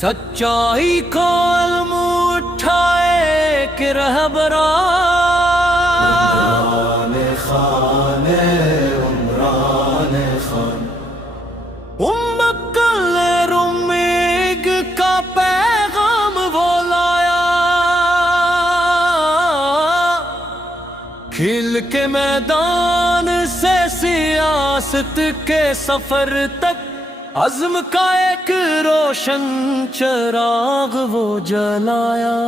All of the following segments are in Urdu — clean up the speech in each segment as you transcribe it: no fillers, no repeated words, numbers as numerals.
سچائی کو علم اٹھائے کہ رہبران خان عمران خان امکل رمیگ کا پیغام وہ لایا، کھیل کے میدان سے سیاست کے سفر تک عزم کا ایک روشن چراغ وہ جلایا۔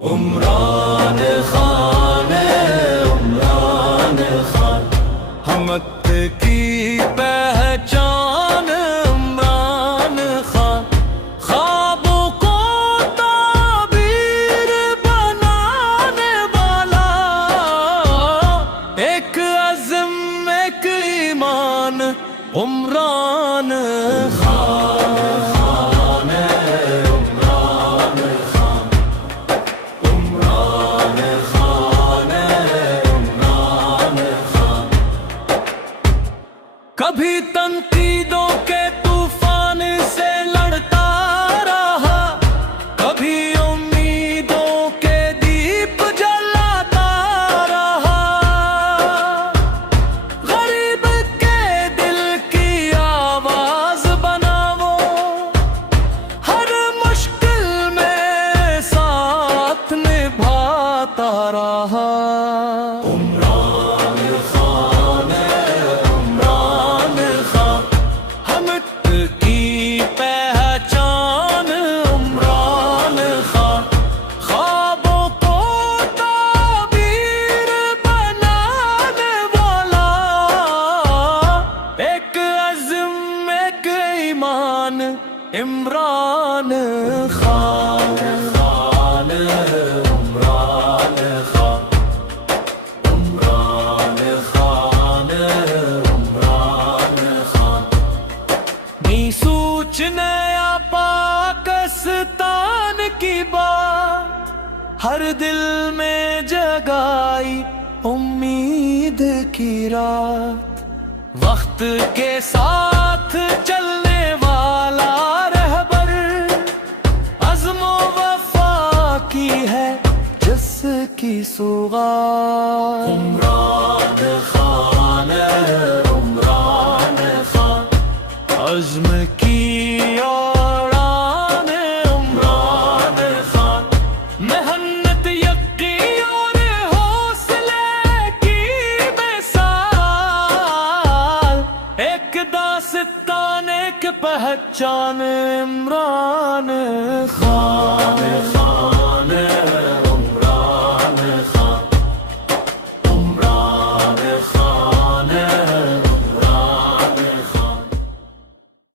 عمران خان عمران خان ہمت کی پہچان عمران خان، خوابوں کو تعبیر بنانے والا، ایک عزم ایک ایمان عمران خان۔ کبھی تنقیدوں کے طوفان سے لڑتا رہا، کبھی امیدوں کے دیپ جلاتا رہا، غریب کے دل کی آواز بنا وہ، ہر مشکل میں ساتھ نبھاتا رہا۔ عمران خان خان عمران خان عمران خان عمران خان نہیں سوچنے یا پاکستان کی بات، ہر دل میں جگائی امید کی رات، وقت کے ساتھ چلنے والا رہبر، عزم و وفا کی ہے جس کی سوغات۔ عمران خان عمران خان عزم کی اڑان عمران خان، محنت یقین اور حوصلے کی مثال، ایک داستان ایک پہچان عمران خان۔